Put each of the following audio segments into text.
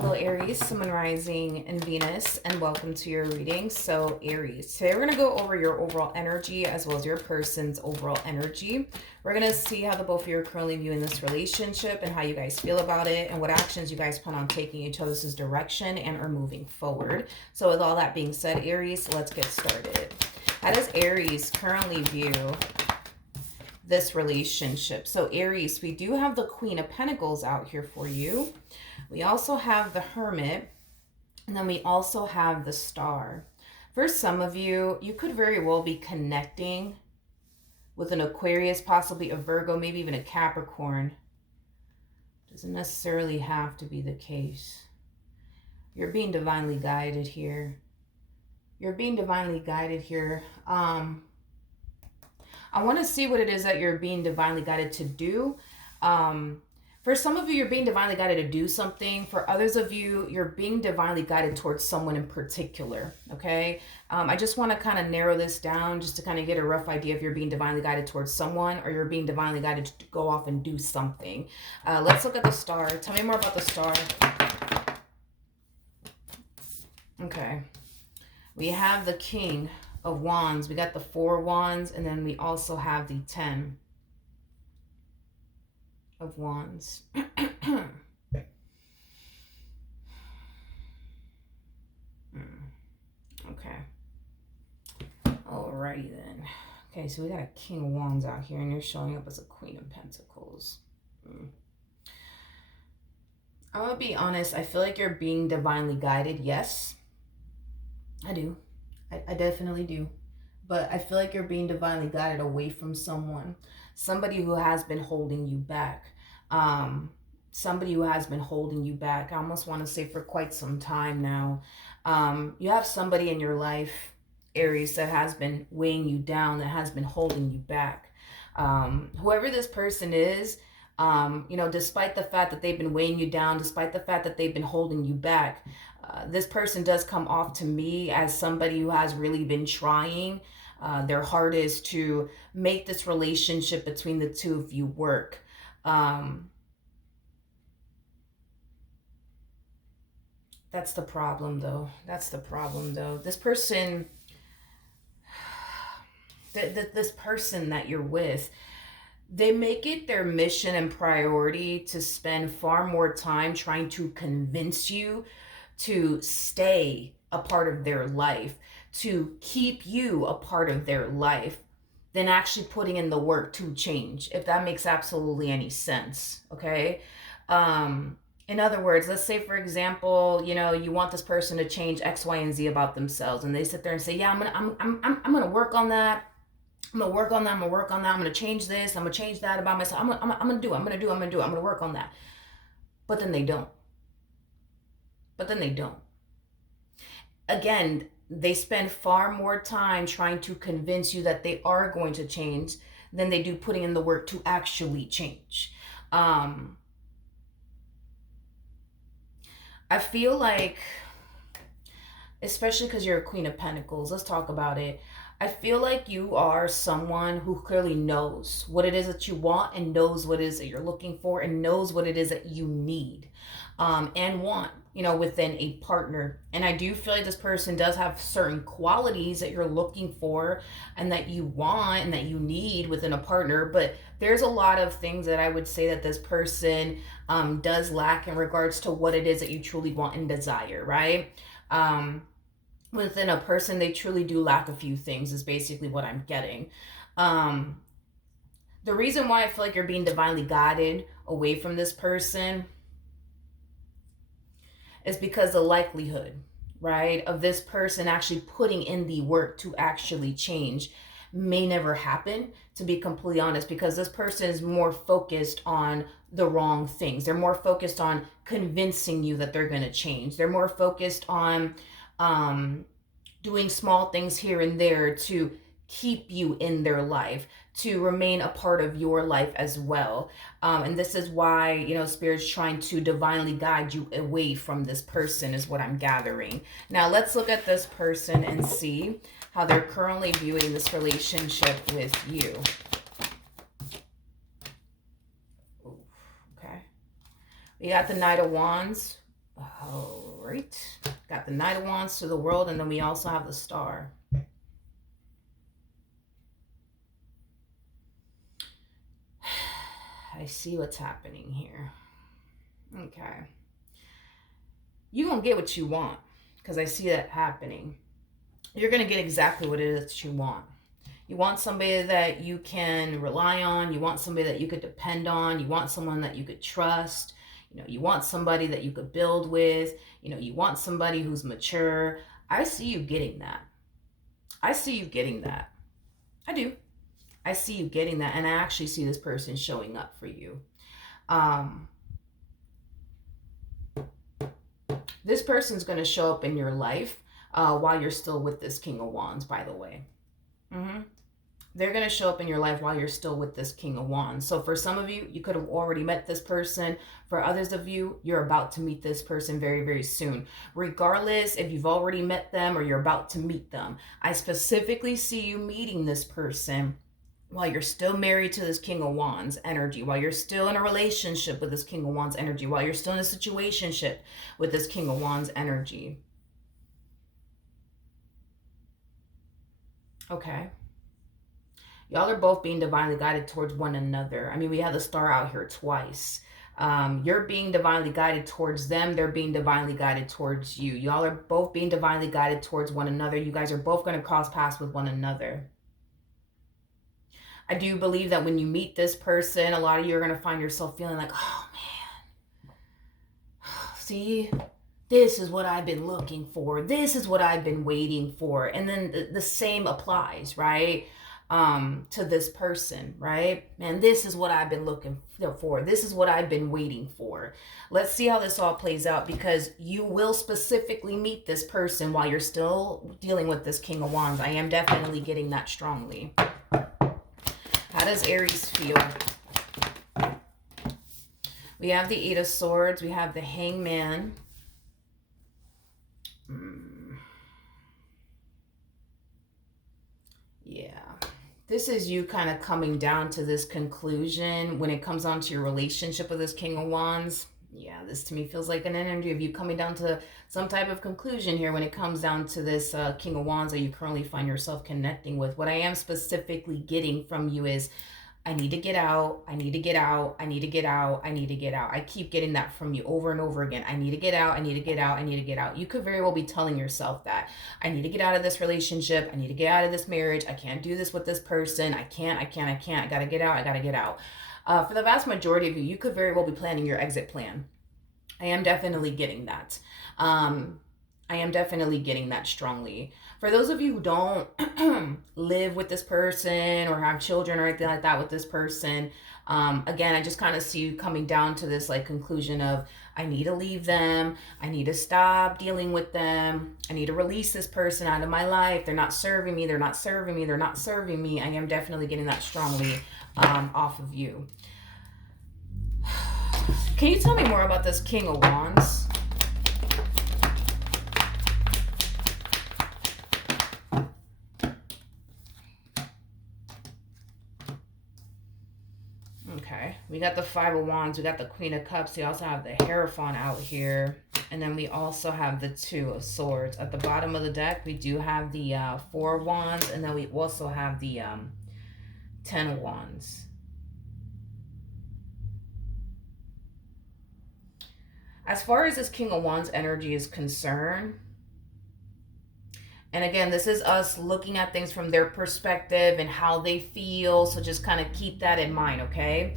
Hello Aries, Sun, Rising, and Venus, and welcome to your reading. So Aries, today we're going to go over your overall energy as well as your person's overall energy. We're going to see how the both of you are currently viewing this relationship and how you guys feel about it and what actions you guys plan on taking each other's direction and are moving forward. So with all that being said, Aries, let's get started. How does Aries currently view this relationship? So Aries, we do have the Queen of Pentacles out here for you. We also have the Hermit, and then we also have the Star. For some of you, you could very well be connecting with an Aquarius, possibly a Virgo, maybe even a Capricorn. Doesn't necessarily have to be the case. You're being divinely guided here. You're being divinely guided here. I want to see what it is that you're being divinely guided to do. For some of you, you're being divinely guided to do something. For others of you, you're being divinely guided towards someone in particular, okay? I just want to kind of narrow this down just to kind of get a rough idea if you're being divinely guided towards someone or you're being divinely guided to go off and do something. Let's look at the Star. Tell me more about the Star. Okay. We have the King of Wands. We got the 4 Wands, and then we also have the 10 of Wands. Okay. Alrighty then. Okay, so we got a King of Wands out here, and you're showing up as a Queen of Pentacles. I'm gonna be honest, I feel like you're being divinely guided. Yes, I do. I definitely do. But I feel like you're being divinely guided away from someone. Somebody who has been holding you back. Somebody who has been holding you back. I almost want to say for quite some time now. You have somebody in your life, Aries, that has been weighing you down, that has been holding you back. Whoever this person is, despite the fact that they've been weighing you down, despite the fact that they've been holding you back, this person does come off to me as somebody who has really been trying their hardest to make this relationship between the two of you work. That's the problem, though. That's the problem, though. This person, this person that you're with, they make it their mission and priority to spend far more time trying to convince you to stay a part of their life, to keep you a part of their life, than actually putting in the work to change, if that makes absolutely any sense, okay? In other words, let's say, for example, you want this person to change X, Y, and Z about themselves, and they sit there and say, yeah, I'm gonna work on that. I'm gonna work on that. I'm gonna work on that. I'm gonna change this. I'm gonna change that about myself. I'm gonna do it. I'm gonna work on that. But then they don't. Again, they spend far more time trying to convince you that they are going to change than they do putting in the work to actually change. I feel like, especially because you're a Queen of Pentacles, let's talk about it. I feel like you are someone who clearly knows what it is that you want and knows what it is that you're looking for and knows what it is that you need and want, within a partner. And I do feel like this person does have certain qualities that you're looking for and that you want and that you need within a partner. But there's a lot of things that I would say that this person does lack in regards to what it is that you truly want and desire, right? Within a person, they truly do lack a few things is basically what I'm getting. The reason why I feel like you're being divinely guided away from this person is because the likelihood, right, of this person actually putting in the work to actually change may never happen, to be completely honest, because this person is more focused on the wrong things. They're more focused on convincing you that they're going to change. They're more focused on doing small things here and there to keep you in their life, to remain a part of your life as well. And this is why, Spirit's trying to divinely guide you away from this person is what I'm gathering. Now, let's look at this person and see how they're currently viewing this relationship with you. Okay. We got the Knight of Wands. All right. Got the Knight of Wands to the World, and then we also have the Star. I see what's happening here. Okay. You're going to get what you want, because I see that happening. You're going to get exactly what it is that you want. You want somebody that you can rely on. You want somebody that you could depend on. You want someone that you could trust. You want somebody that you could build with. You want somebody who's mature. I see you getting that. I see you getting that. I do. I see you getting that. And I actually see this person showing up for you. This person's going to show up in your life while you're still with this King of Wands, by the way. They're going to show up in your life while you're still with this King of Wands. So for some of you, you could have already met this person. For others of you, you're about to meet this person very, very soon. Regardless if you've already met them or you're about to meet them, I specifically see you meeting this person while you're still married to this King of Wands energy, while you're still in a relationship with this King of Wands energy, while you're still in a situationship with this King of Wands energy. Okay. Y'all are both being divinely guided towards one another. I mean, we have the Star out here twice. You're being divinely guided towards them. They're being divinely guided towards you. Y'all are both being divinely guided towards one another. You guys are both going to cross paths with one another. I do believe that when you meet this person, a lot of you are going to find yourself feeling like, oh man, see, this is what I've been looking for. This is what I've been waiting for. And then the same applies, right? To this person, right? Man, this is what I've been looking for. This is what I've been waiting for. Let's see how this all plays out, because you will specifically meet this person while you're still dealing with this King of Wands. I am definitely getting that strongly. How does Aries feel? We have the Eight of Swords. We have the Hangman. Yeah. This is you kind of coming down to this conclusion when it comes on to your relationship with this King of Wands. Yeah, this to me feels like an energy of you coming down to some type of conclusion here when it comes down to this King of Wands that you currently find yourself connecting with. What I am specifically getting from you is, I need to get out. I need to get out. I need to get out. I need to get out. I keep getting that from you over and over again. I need to get out. I need to get out. I need to get out. You could very well be telling yourself that. I need to get out of this relationship. I need to get out of this marriage. I can't do this with this person. I can't. I gotta get out. I gotta get out. For the vast majority of you, you could very well be planning your exit plan. I am definitely getting that. I am definitely getting that strongly. For those of you who don't live with this person or have children or anything like that with this person, again, I just kind of see you coming down to this like conclusion of, I need to leave them. I need to stop dealing with them. I need to release this person out of my life. They're not serving me. They're not serving me. They're not serving me. I am definitely getting that strongly off of you. Can you tell me more about this King of Wands? Okay, we got the Five of Wands, we got the Queen of Cups, we also have the Hierophant out here, and then we also have the Two of Swords. At the bottom of the deck, we do have the Four of Wands, and then we also have the Ten of Wands. As far as this King of Wands energy is concerned, and again, this is us looking at things from their perspective and how they feel. So just kind of keep that in mind, okay?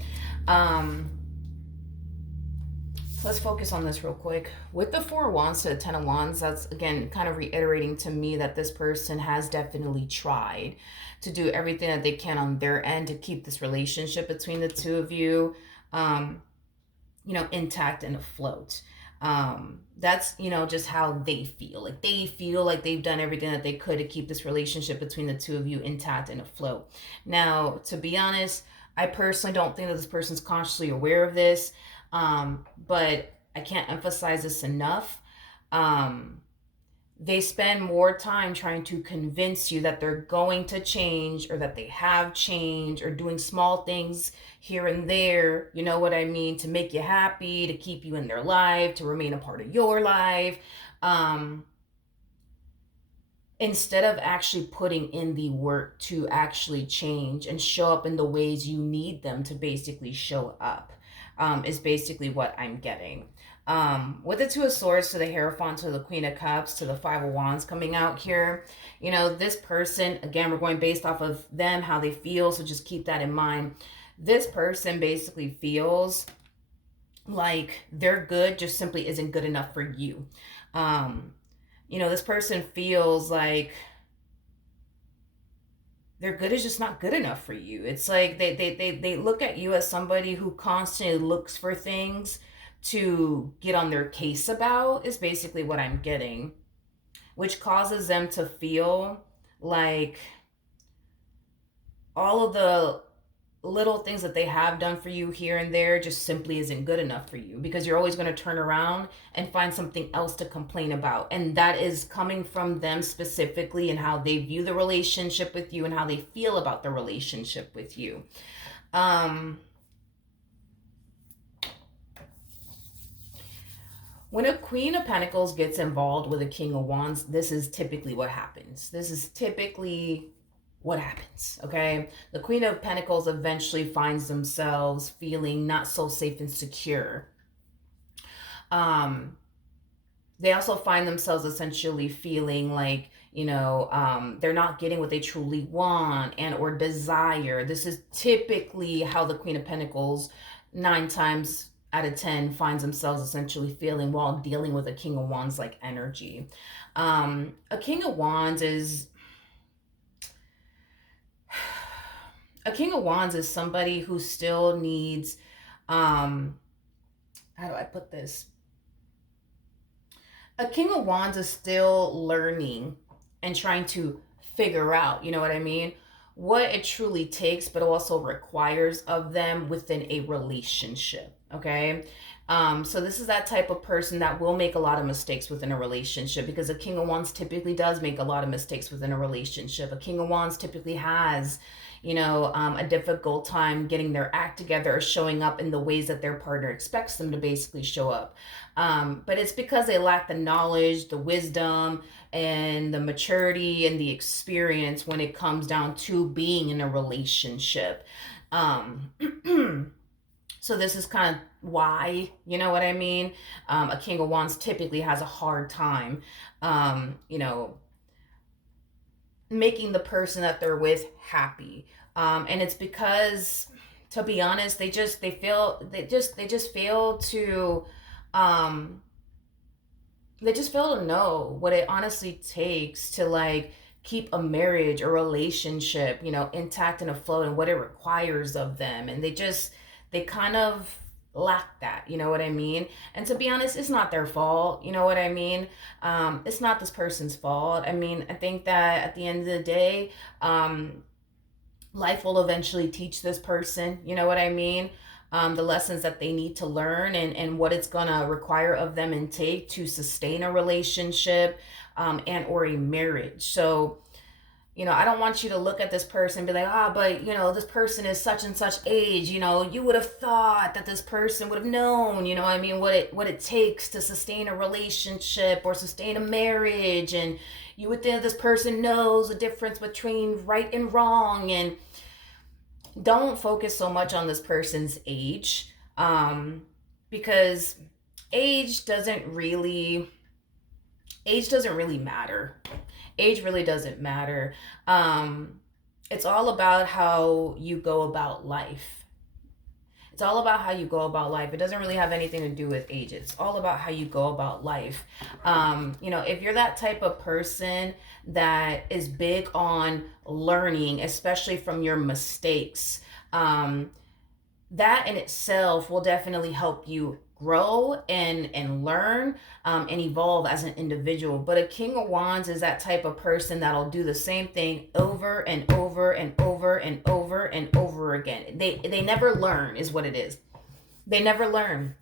Let's focus on this real quick. With the Four of Wands to the Ten of Wands, that's, again, kind of reiterating to me that this person has definitely tried to do everything that they can on their end to keep this relationship between the two of you, intact and afloat. That's, just how they feel. Like, they feel like they've done everything that they could to keep this relationship between the two of you intact and afloat. Now, to be honest, I personally don't think that this person's consciously aware of this, but I can't emphasize this enough. they spend more time trying to convince you that they're going to change or that they have changed, or doing small things here and there, you know what I mean, to make you happy, to keep you in their life, to remain a part of your life. Um, Instead of actually putting in the work to actually change and show up in the ways you need them to basically show up, is basically what I'm getting. With the Two of Swords to the Hierophant to the Queen of Cups to the Five of Wands coming out here, you know, this person, again, we're going based off of them, how they feel, so just keep that in mind. This person basically feels like they're good, just simply isn't good enough for you. Um, you know, this person feels like their good is just not good enough for you. It's like they look at you as somebody who constantly looks for things to get on their case about, is basically what I'm getting, which causes them to feel like all of the little things that they have done for you here and there just simply isn't good enough for you, because you're always going to turn around and find something else to complain about, and that is coming from them specifically, and how they view the relationship with you and how they feel about the relationship with you. um when a Queen of Pentacles gets involved with a King of Wands, this is typically what happens. This is typically what happens, okay? The Queen of Pentacles eventually finds themselves feeling not so safe and secure. Um, they also find themselves essentially feeling like, you know, they're not getting what they truly want and or desire. This is typically how the Queen of Pentacles 9 times out of 10 finds themselves essentially feeling while dealing with a King of Wands like energy. A King of Wands is a King of Wands is somebody who still needs, um how do I put this? A King of Wands is still learning and trying to figure out, you know what I mean, what it truly takes, but also requires of them within a relationship. Okay. So this is that type of person that will make a lot of mistakes within a relationship, because a King of Wands typically does make a lot of mistakes within a relationship. A King of Wands typically has, you know, a difficult time getting their act together or showing up in the ways that their partner expects them to basically show up. But it's because they lack the knowledge, the wisdom, and the maturity and the experience when it comes down to being in a relationship. Um, so this is kind of why, you know what I mean? A King of Wands typically has a hard time, you know, making the person that they're with happy. And it's because, to be honest, they just fail to, um, they just fail to know what it honestly takes to like keep a marriage or relationship, you know, intact and afloat, and what it requires of them. And they kind of lack that, you know what I mean? And to be honest, it's not their fault, you know what I mean? It's not this person's fault. I mean, I think that at the end of the day, life will eventually teach this person, you know what I mean? The lessons that they need to learn, and what it's gonna require of them and take to sustain a relationship, and or a marriage. So, you know, I don't want you to look at this person and be like, but you know, this person is such and such age, you know, you would have thought that this person would have known, you know, I mean, what it takes to sustain a relationship or sustain a marriage. And you would think this person knows the difference between right and wrong. And don't focus so much on this person's age, because age doesn't really age doesn't really matter. Age really doesn't matter. It's all about how you go about life. It's all about how you go about life. It doesn't really have anything to do with age. It's all about how you go about life. You know, if you're that type of person that is big on learning, especially from your mistakes, that in itself will definitely help you grow and learn, and evolve as an individual. But a King of Wands is that type of person that'll do the same thing over and over and over and over and over again. They never learn, is what it is. They never learn.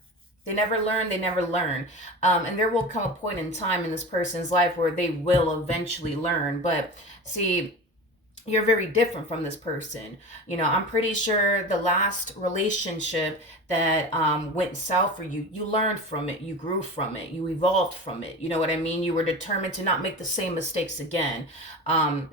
They never learn, they never learn. And there will come a point in time in this person's life where they will eventually learn. But see, you're very different from this person. You know, I'm pretty sure the last relationship that went south for you, you learned from it, you grew from it, you evolved from it. You know what I mean? You were determined to not make the same mistakes again.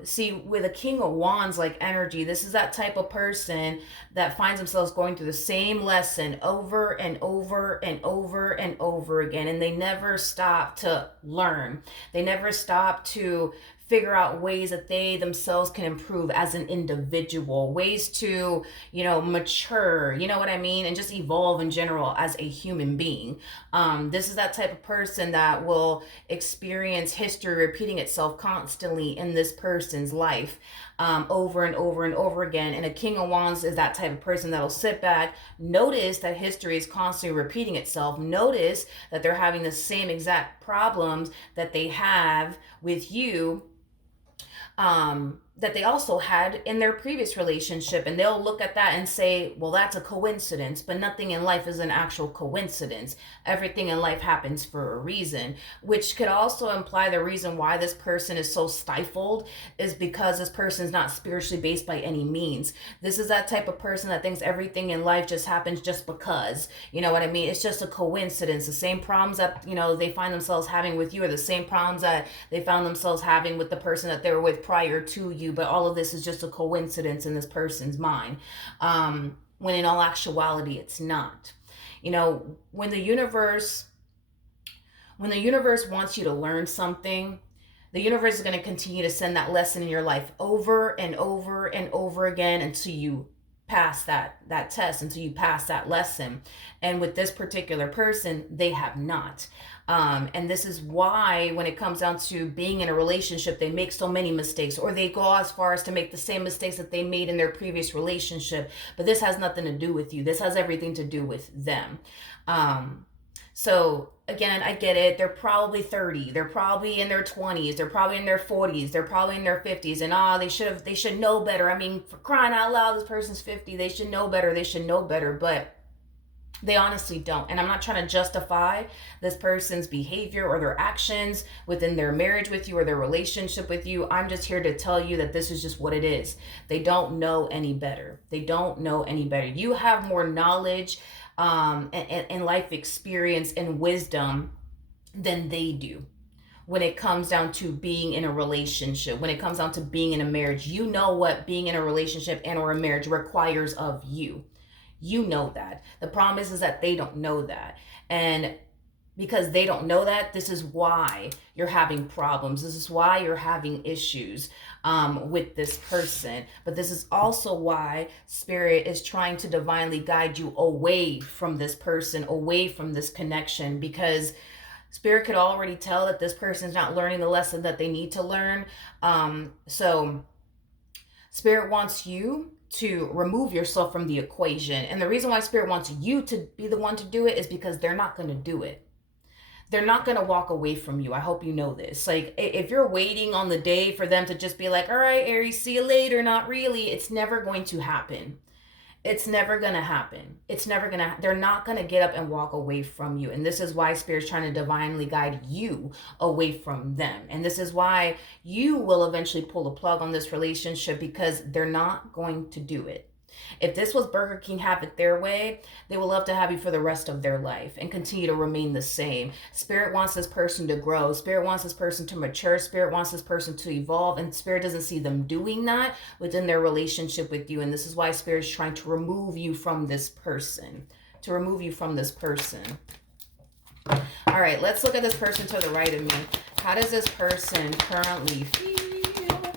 See, with a King of Wands like energy, this is that type of person that finds themselves going through the same lesson over and over and over and over again, and they never stop to learn. They never stop to figure out ways that they themselves can improve as an individual, ways to, you know, mature, you know what I mean, and just evolve in general as a human being. This is that type of person that will experience history repeating itself constantly in this person's life, over and over and over again. And a King of Wands is that type of person that'll sit back, notice that history is constantly repeating itself, notice that they're having the same exact problems that they have with you, that they also had in their previous relationship, and they'll look at that and say, well, that's a coincidence. But nothing in life is an actual coincidence. Everything in life happens for a reason, which could also imply the reason why this person is so stifled is because this person is not spiritually based by any means. This is that type of person that thinks everything in life just happens just because, you know what I mean, it's just a coincidence. The same problems that, you know, they find themselves having with you are the same problems that they found themselves having with the person that they were with prior to you. But all of this is just a coincidence in this person's mind, when in all actuality it's not. You know, when the universe wants you to learn something, the universe is going to continue to send that lesson in your life over and over and over again until you pass that test, until you pass that lesson. And with this particular person, they have not. And this is why when it comes down to being in a relationship, they make so many mistakes, or they go as far as to make the same mistakes that they made in their previous relationship. But this has nothing to do with you. This has everything to do with them. So again, I get it. They're probably 30. They're probably in their 20s. They're probably in their 40s. They're probably in their 50s. And they should know better. I mean, for crying out loud, this person's 50. They should know better. They should know better. But they honestly don't. And I'm not trying to justify this person's behavior or their actions within their marriage with you or their relationship with you. I'm just here to tell you that this is just what it is. They don't know any better. They don't know any better. You have more knowledge, and life experience and wisdom than they do when it comes down to being in a relationship, when it comes down to being in a marriage. You know what being in a relationship and or a marriage requires of you. You know that. The problem is that they don't know that. And because they don't know that, this is why you're having problems. This is why you're having issues with this person. But this is also why Spirit is trying to divinely guide you away from this person, away from this connection, because Spirit could already tell that this person's not learning the lesson that they need to learn. So Spirit wants you to remove yourself from the equation. And the reason why Spirit wants you to be the one to do it is because they're not going to do it. They're not going to walk away from you. I hope you know this. Like, if you're waiting on the day for them to just be like, all right, Aries, see you later. Not really. It's never going to happen. It's never going to happen. They're not going to get up and walk away from you. And this is why Spirit's trying to divinely guide you away from them. And this is why you will eventually pull the plug on this relationship, because they're not going to do it. If this was Burger King have it their way, they will love to have you for the rest of their life and continue to remain the same. Spirit wants this person to grow. Spirit wants this person to mature. Spirit wants this person to evolve. And Spirit doesn't see them doing that within their relationship with you. And this is why Spirit is trying to remove you from this person. To remove you from this person. All right, let's look at this person to the right of me. How does this person currently feel?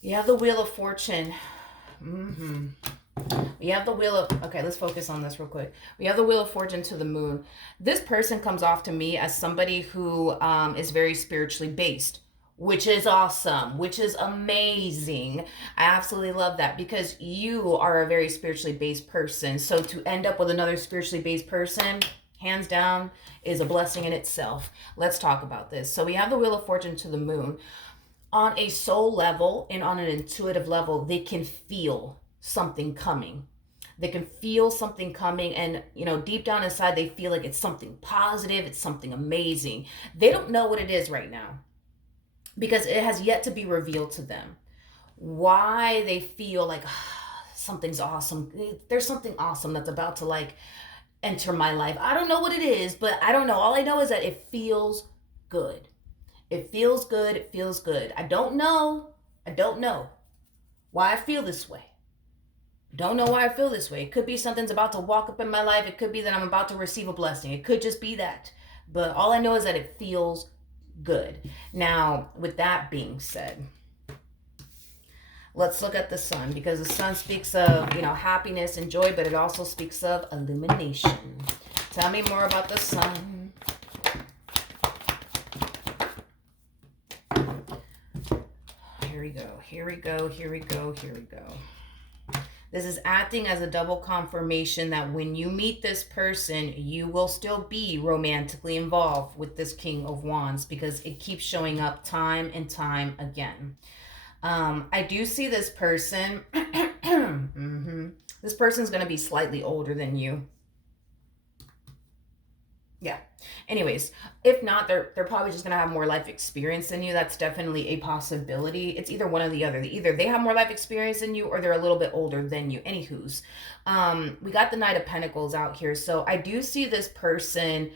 You have the Wheel of Fortune. We have the Wheel of... Okay, let's focus on this real quick. We have the Wheel of Fortune to the Moon. This person comes off to me as somebody who is very spiritually based, which is awesome, which is amazing. I absolutely love that, because you are a very spiritually based person. So to end up with another spiritually based person, hands down, is a blessing in itself. Let's talk about this. So we have the Wheel of Fortune to the Moon. On a soul level and on an intuitive level, they can feel something coming. They can feel something coming, and deep down inside they feel like it's something positive, it's something amazing. They don't know what it is right now because it has yet to be revealed to them why they feel like something's awesome. There's something awesome that's about to like enter my life. I don't know what it is, but I don't know. All I know is that it feels good. It feels good. It feels good. I don't know. Why I feel this way. Don't know why I feel this way. It could be something's about to walk up in my life. It could be that I'm about to receive a blessing. It could just be that. But all I know is that it feels good. Now, with that being said, let's look at the sun, because the sun speaks of, happiness and joy, but it also speaks of illumination. Tell me more about the sun. Here we go. Here we go. Here we go. Here we go. This is acting as a double confirmation that when you meet this person, you will still be romantically involved with this King of Wands, because it keeps showing up time and time again. I do see this person. This person's going to be slightly older than you. Yeah. Anyways, if not, they're probably just gonna have more life experience than you. That's definitely a possibility. It's either one or the other. Either they have more life experience than you, or they're a little bit older than you. Anywho's, we got the Knight of Pentacles out here, so I do see this person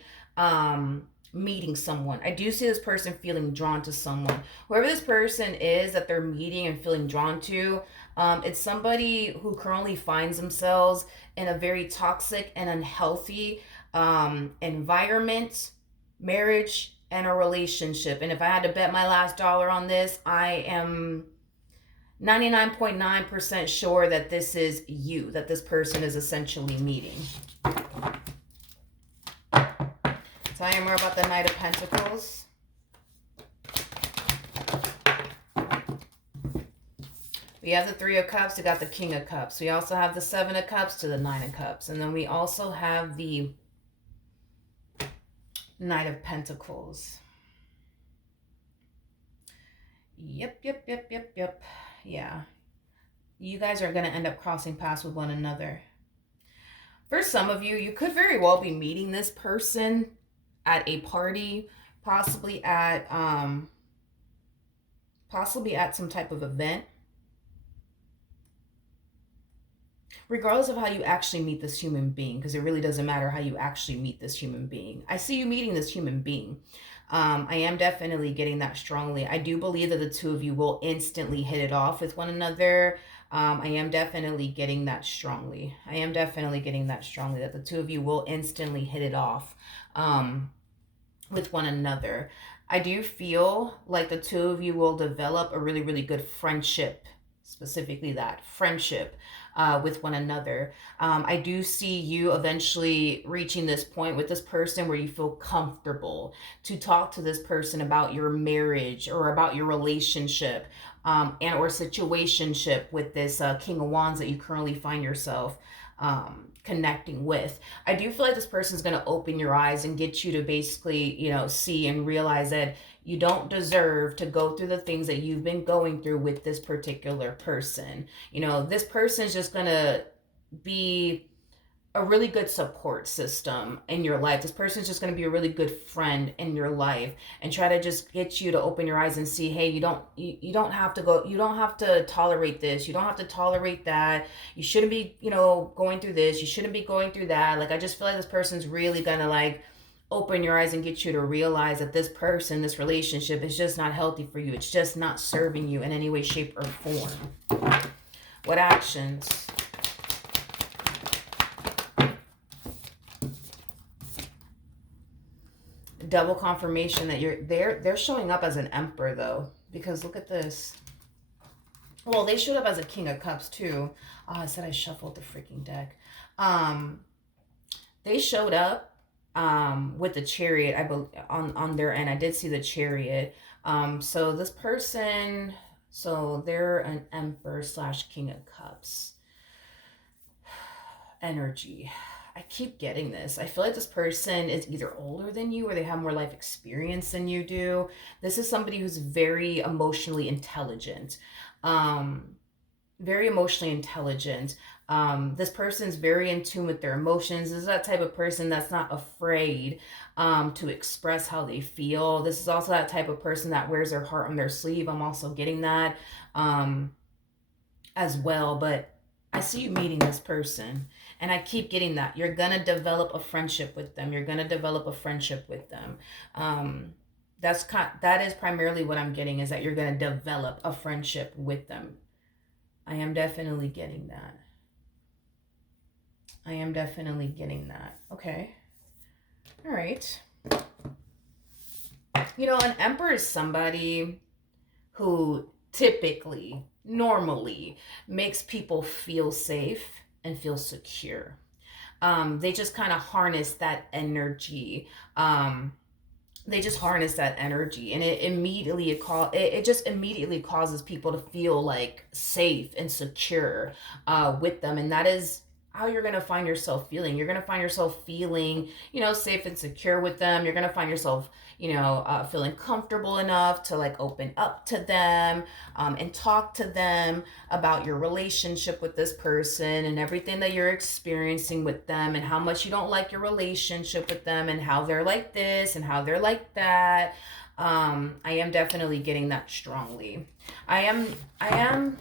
meeting someone. I do see this person feeling drawn to someone. Whoever this person is that they're meeting and feeling drawn to, it's somebody who currently finds themselves in a very toxic and unhealthy environment, marriage, and a relationship. And if I had to bet my last dollar on this, I am 99.9% sure that this is you, that this person is essentially meeting. Tell you more about the Knight of Pentacles. We have the Three of Cups, we got the King of Cups. We also have the Seven of Cups to the Nine of Cups. And then we also have the Knight of Pentacles. Yep. Yeah. You guys are going to end up crossing paths with one another. For some of you, you could very well be meeting this person at a party, possibly at some type of event. Regardless of how you actually meet this human being, because it really doesn't matter how you actually meet this human being. I see you meeting this human being. I am definitely getting that strongly. I do believe that the two of you will instantly hit it off with one another. I am definitely getting that strongly. That the two of you will instantly hit it off with one another. I do feel like the two of you will develop a really, really good friendship, specifically that friendship with one another. I do see you eventually reaching this point with this person where you feel comfortable to talk to this person about your marriage or about your relationship and or situationship with this King of Wands that you currently find yourself connecting with. I do feel like this person is going to open your eyes and get you to basically, see and realize that you don't deserve to go through the things that you've been going through with this particular person. This person is just going to be a really good support system in your life. This person is just going to be a really good friend in your life and try to just get you to open your eyes and see, hey, you don't have to tolerate this. You don't have to tolerate that. You shouldn't be, going through this. You shouldn't be going through that. Like, I just feel like this person's really going to open your eyes and get you to realize that this person, this relationship is just not healthy for you. It's just not serving you in any way, shape, or form. What actions? Double confirmation that they're showing up as an emperor, though, because look at this. Well, they showed up as a King of Cups too. Oh, I said I shuffled the freaking deck. They showed up with the Chariot, I believe, on their end. I did see the Chariot. So this person, so they're an Emperor / King of Cups energy. I keep getting this. I feel like this person is either older than you or they have more life experience than you do. This is somebody who's very emotionally intelligent. very emotionally intelligent. This person's very in tune with their emotions. This is that type of person that's not afraid to express how they feel. This is also that type of person that wears their heart on their sleeve. I'm also getting that um, as well. But I see you meeting this person, and I keep getting that. You're going to develop a friendship with them. You're going to develop a friendship with them. That is primarily what I'm getting, is that you're going to develop a friendship with them. I am definitely getting that. I am definitely getting that. Okay. All right. An emperor is somebody who typically, normally, makes people feel safe and feel secure. They just kind of harness that energy. They just harness that energy, and it just immediately causes people to feel like safe and secure with them, and that is how you're going to find yourself feeling. You're going to find yourself feeling, safe and secure with them. You're going to find yourself, feeling comfortable enough to like open up to them, and talk to them about your relationship with this person and everything that you're experiencing with them, and how much you don't like your relationship with them, and how they're like this and how they're like that. I am definitely getting that strongly. I am I am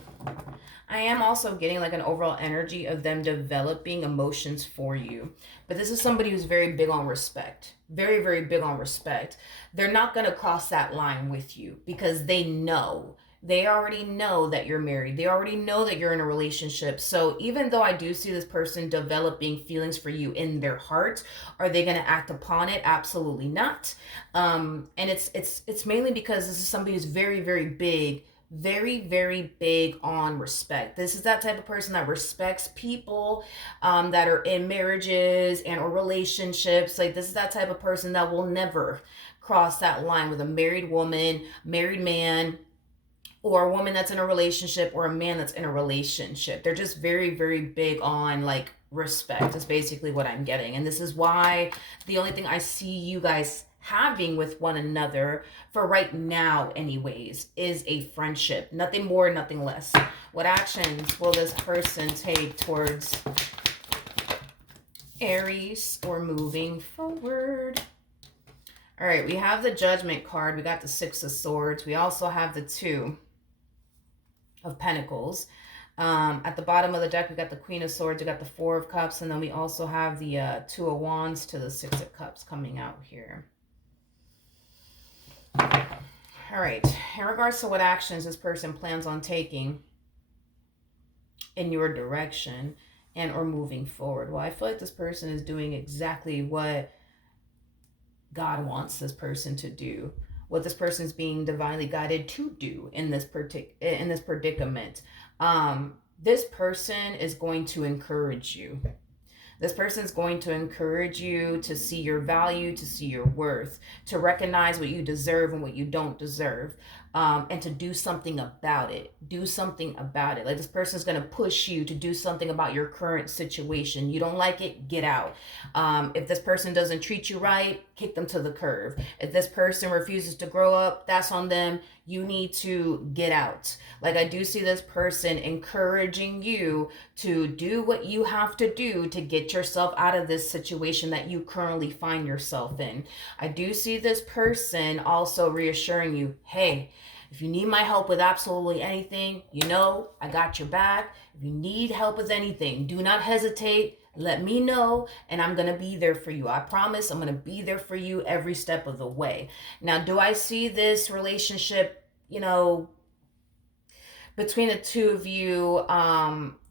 I am also getting like an overall energy of them developing emotions for you. But this is somebody who's very big on respect. Very, very big on respect. They're not going to cross that line with you because they know. They already know that you're married. They already know that you're in a relationship. So even though I do see this person developing feelings for you in their heart, are they going to act upon it? Absolutely not. And it's mainly because this is somebody who's very, very big, very, very big on respect. This is that type of person that respects people that are in marriages and or relationships. Like, this is that type of person that will never cross that line with a married woman, married man, or a woman that's in a relationship, or a man that's in a relationship. They're just very, very big on like respect, is basically what I'm getting. And this is why the only thing I see you guys having with one another for right now anyways is a friendship. Nothing more, nothing less. What actions will this person take towards Aries or moving forward? All right, we have the Judgment card. We got the Six of Swords. We also have the Two of Pentacles. At the bottom of the deck, we got the Queen of Swords, we got the Four of Cups, and then we also have the Two of Wands to the Six of Cups coming out here. All right, in regards to what actions this person plans on taking in your direction and or moving forward, well, I feel like this person is doing exactly what God wants this person to do, what this person is being divinely guided to do in this predicament. This person is going to encourage you. This person is going to encourage you to see your value, to see your worth, to recognize what you deserve and what you don't deserve, and to do something about it. Do something about it. Like, this person is going to push you to do something about your current situation. You don't like it, get out. If this person doesn't treat you right, kick them to the curb. If this person refuses to grow up, that's on them. You need to get out. Like, I do see this person encouraging you to do what you have to do to get yourself out of this situation that you currently find yourself in. I do see this person also reassuring you, hey, if you need my help with absolutely anything, I got your back. If you need help with anything, do not hesitate. Let me know, and I'm going to be there for you. I promise I'm going to be there for you every step of the way. Now, do I see this relationship, between the two of you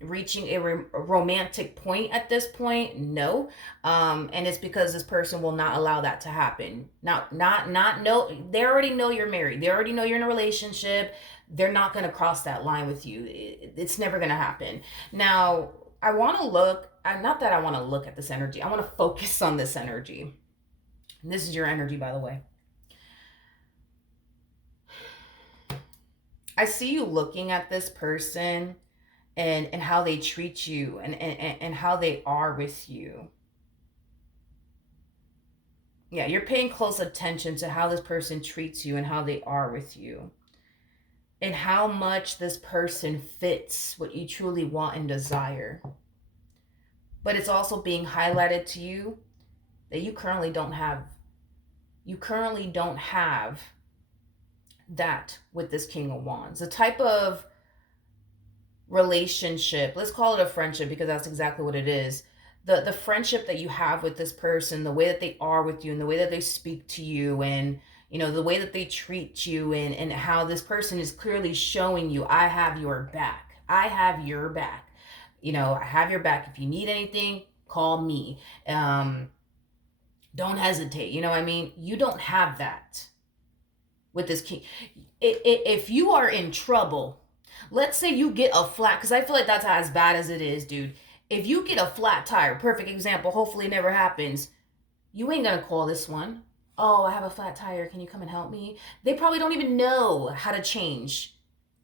reaching a romantic point at this point? No. And it's because this person will not allow that to happen. Not no, they already know you're married, they already know you're in a relationship. They're not going to cross that line with you. It's never going to happen. Now, I want to look, not that I want to look at this energy, I want to focus on this energy. And this is your energy, by the way. I see you looking at this person and how they treat you, and how they are with you. Yeah, you're paying close attention to how this person treats you and how they are with you. and how much this person fits what you truly want and desire. But it's also being highlighted to you that you currently don't have that with this King of Wands. The type of relationship, let's call it a friendship because that's exactly what it is. The friendship that you have with this person, the way that they are with you and the way that they speak to you, and the way that they treat you, and how this person is clearly showing you, I have your back. I have your back. I have your back. If you need anything, call me. Don't hesitate. You know what I mean? You don't have that with this king. If you are in trouble, let's say you get a flat, because I feel like that's as bad as it is, dude. If you get a flat tire, perfect example, hopefully it never happens, you ain't gonna call this one. Oh, I have a flat tire. Can you come and help me? They probably don't even know how to change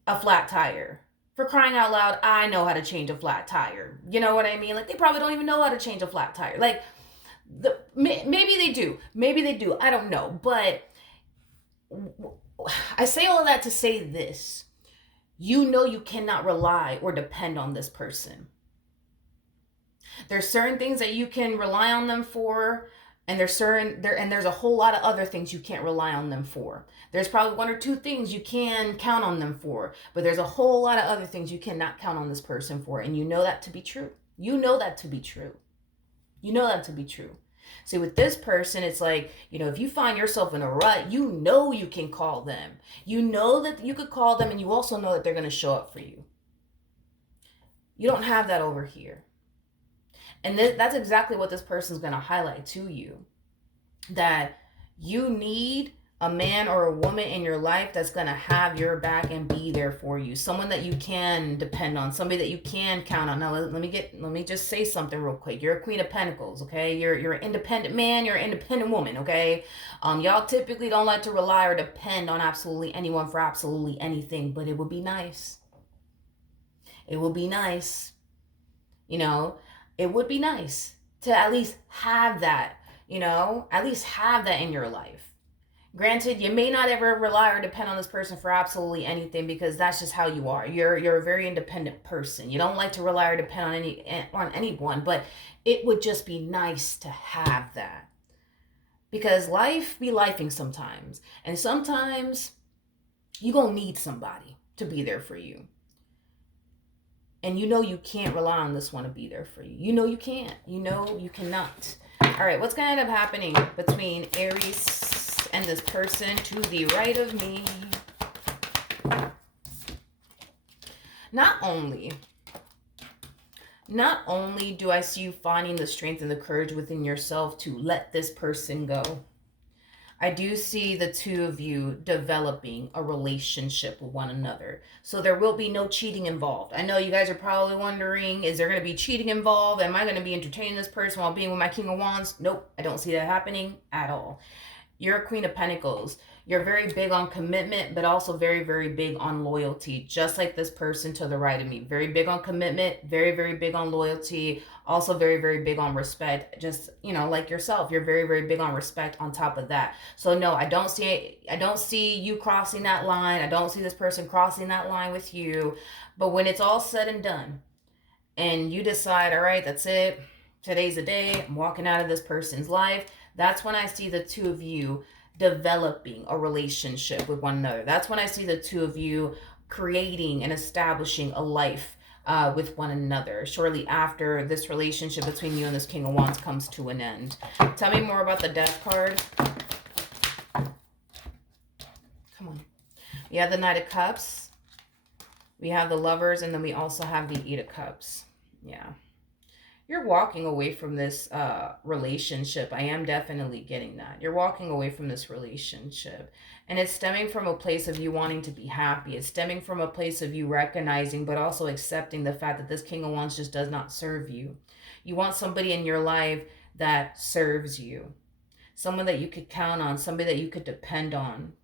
a flat tire. For crying out loud, I know how to change a flat tire. You know what I mean? Like, they probably don't even know how to change a flat tire. Like, maybe they do. Maybe they do. I don't know. But I say all of that to say this. You cannot rely or depend on this person. There's certain things that you can rely on them for, and there's a whole lot of other things you can't rely on them for. There's probably one or two things you can count on them for, but there's a whole lot of other things you cannot count on this person for, and you know that to be true. You know that to be true. You know that to be true. See, with this person, it's like, if you find yourself in a rut, you can call them. You know that you could call them, and you also know that they're going to show up for you. You don't have that over here. And that's exactly what this person's going to highlight to you. That you need a man or a woman in your life that's going to have your back and be there for you. Someone that you can depend on. Somebody that you can count on. Now, let me just say something real quick. You're a Queen of Pentacles, okay? You're an independent man. You're an independent woman, okay? Y'all typically don't like to rely or depend on absolutely anyone for absolutely anything. But it would be nice. It would be nice. It would be nice to at least have that, at least have that in your life. Granted, you may not ever rely or depend on this person for absolutely anything because that's just how you are. You're a very independent person. You don't like to rely or depend on anyone, but it would just be nice to have that. Because life be lifing sometimes. And sometimes you're going to need somebody to be there for you. And you can't rely on this one to be there for you. You can't. You cannot. All right, what's going to end up happening between Aries and this person to the right of me? Not only do I see you finding the strength and the courage within yourself to let this person go, I do see the two of you developing a relationship with one another. So there will be no cheating involved. I know you guys are probably wondering, is there going to be cheating involved? Am I going to be entertaining this person while being with my King of Wands? Nope, I don't see that happening at all. You're a Queen of Pentacles. You're very big on commitment, but also very, very big on loyalty, just like this person to the right of me. Very big on commitment, very, very big on loyalty, also very, very big on respect. Just, like yourself, you're very, very big on respect on top of that. So no, I don't see you crossing that line. I don't see this person crossing that line with you. But when it's all said and done, and you decide, all right, that's it, today's the day, I'm walking out of this person's life, that's when I see the two of you developing a relationship with one another. That's when I see the two of you creating and establishing a life with one another shortly after this relationship between you and this King of Wands comes to an end. Tell me more about the Death card. Come on. We have the Knight of Cups. We have the Lovers, and then we also have the Eight of Cups. Yeah. You're walking away from this relationship. I am definitely getting that. You're walking away from this relationship. And it's stemming from a place of you wanting to be happy. It's stemming from a place of you recognizing, but also accepting the fact that this King of Wands just does not serve you. You want somebody in your life that serves you. Someone that you could count on. Somebody that you could depend on.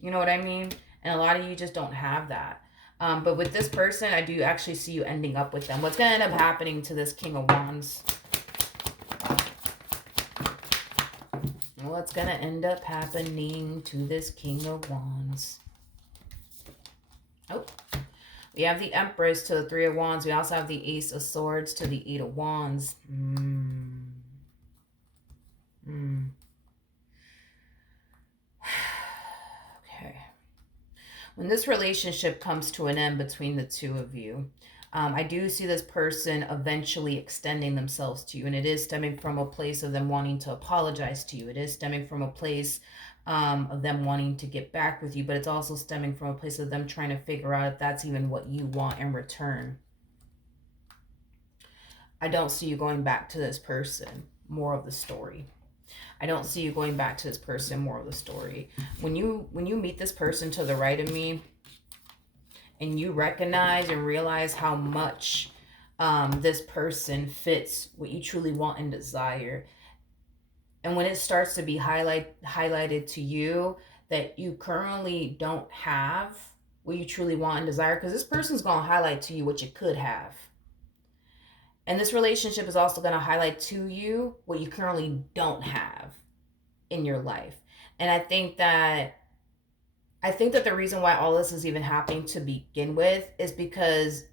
You know what I mean? And a lot of you just don't have that. But with this person, I do actually see you ending up with them. What's going to end up happening to this King of Wands? What's going to end up happening to this King of Wands? Oh, we have the Empress to the Three of Wands. We also have the Ace of Swords to the Eight of Wands. Okay. When this relationship comes to an end between the two of you, I do see this person eventually extending themselves to you, and it is stemming from a place of them wanting to apologize to you. It is stemming from a place of them wanting to get back with you, but it's also stemming from a place of them trying to figure out if that's even what you want in return. I don't see you going back to this person. More of the story. I don't see you going back to this person. More of the story. When you meet this person to the right of me, and you recognize and realize how much this person fits what you truly want and desire, and when it starts to be highlighted to you that you currently don't have what you truly want and desire, because this person's going to highlight to you what you could have, and this relationship is also going to highlight to you what you currently don't have in your life. And I think that the reason why all this is even happening to begin with is because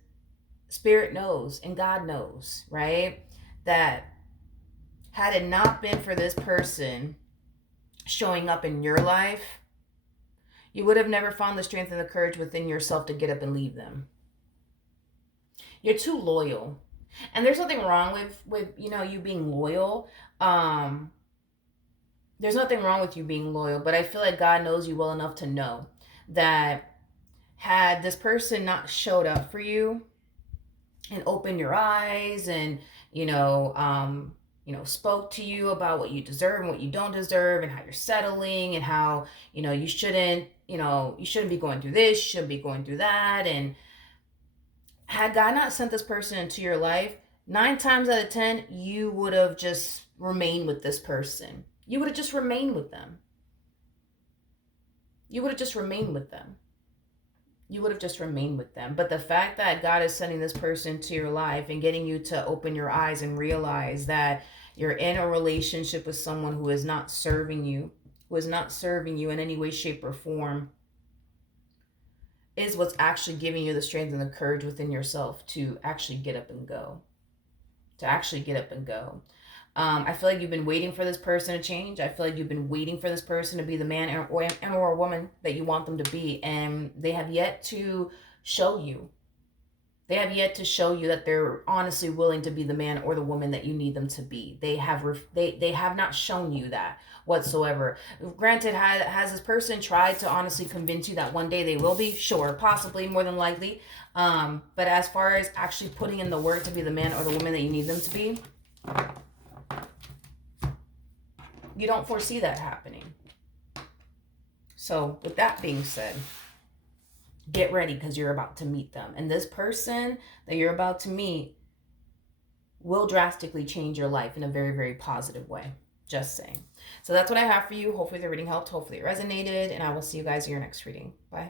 Spirit knows and God knows, right? That had it not been for this person showing up in your life, you would have never found the strength and the courage within yourself to get up and leave them. You're too loyal. And there's nothing wrong with you being loyal. There's nothing wrong with you being loyal, but I feel like God knows you well enough to know that had this person not showed up for you and opened your eyes and spoke to you about what you deserve and what you don't deserve and how you're settling and how you shouldn't be going through this, you shouldn't be going through that, and had God not sent this person into your life, 9 times out of 10 you would have just remained with this person. You would have just remained with them. You would have just remained with them. You would have just remained with them. But the fact that God is sending this person to your life and getting you to open your eyes and realize that you're in a relationship with someone who is not serving you, in any way, shape, or form, is what's actually giving you the strength and the courage within yourself to actually get up and go. I feel like you've been waiting for this person to change. I feel like you've been waiting for this person to be the man or a woman that you want them to be. And they have yet to show you. They have yet to show you that they're honestly willing to be the man or the woman that you need them to be. They have not shown you that whatsoever. Granted, has this person tried to honestly convince you that one day they will be? Sure, possibly, more than likely. But as far as actually putting in the work to be the man or the woman that you need them to be, you don't foresee that happening. So with that being said, get ready, because you're about to meet them. And this person that you're about to meet will drastically change your life in a very, very positive way. Just saying. So that's what I have for you. Hopefully the reading helped. Hopefully it resonated. And I will see you guys in your next reading. Bye.